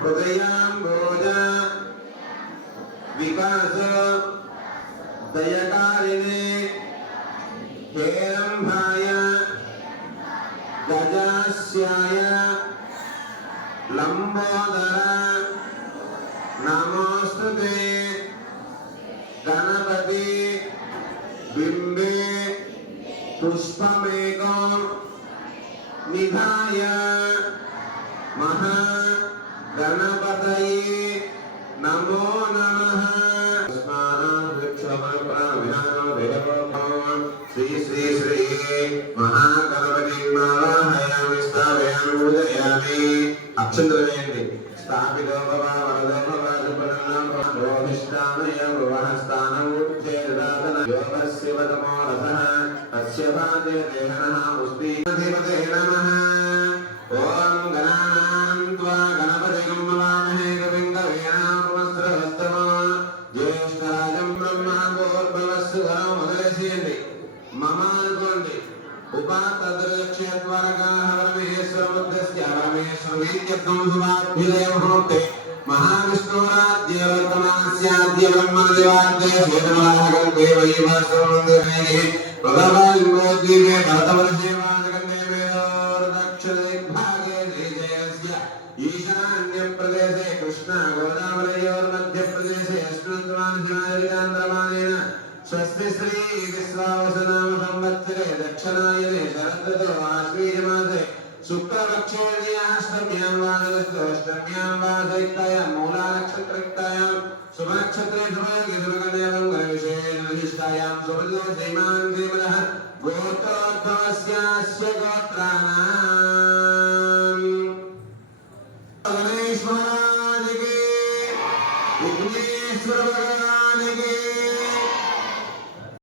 हृदयांबोज विकास दयकारिणे हेरंभाय गजास्याय लंबोदर नमोस्तुते गणपति बिंबे पुष्पमेको निधाय महा गणपतये नमो नमः। श्री श्री श्री महागणपति आवाहयामि स्थापयामि पूजयामि अक्षन्तवेन्दि स्थापितो भव वरदो भव सुपन्नो रोहिष्ठानयं रोहस्थानं उच्चेदातन योगस्य वदमो रथः तस्य भाजे देहनः उस्तीधिपते नमः। ओम गणानां त्वा गणपतिं नमामहे कविं कवीनामुपस्रवस्तम ज्येष्ठराजं ब्रह्मणोद्भवस्य वरो मोदलसेयन्ति ममानुकोण्डि उपातद्रक्षयत्वरकाः परमेश्वरमुद्दस्य परमेश्वरवीर्यत्वं सुभाभ्युदयमुहूर्ते महाविष्णुराज्ये वर्तमानस्याद्य ब्रह्मदेवाद्य शेषमलाकल्पे वैवस्वमन्दिरे भगवान् मोदीवे भरतवर्षे ईशान्यप्रदेशे कृष्णा गोदावरीयोर्मध्यप्रदेशे अश्वत्थमानशिवायरिकान्द्रमानेन स्वस्ति श्री विश्वावसनाम संवत्सरे दक्षिणायने शरदृतौ आश्वीजमासे शुक्लपक्षे अष्टम्यां वादयितायां मूलानक्षत्रयुक्तायां शुभनक्षत्रे शुभयोगे शुभकन्या मङ्गलविशेषविशिष्टायां शुभदोषैमान् देवनः गोत्रोद्भवस्यास्य गोत्राणाम् गणेश महाराज की विघ्नेश्वर भगवान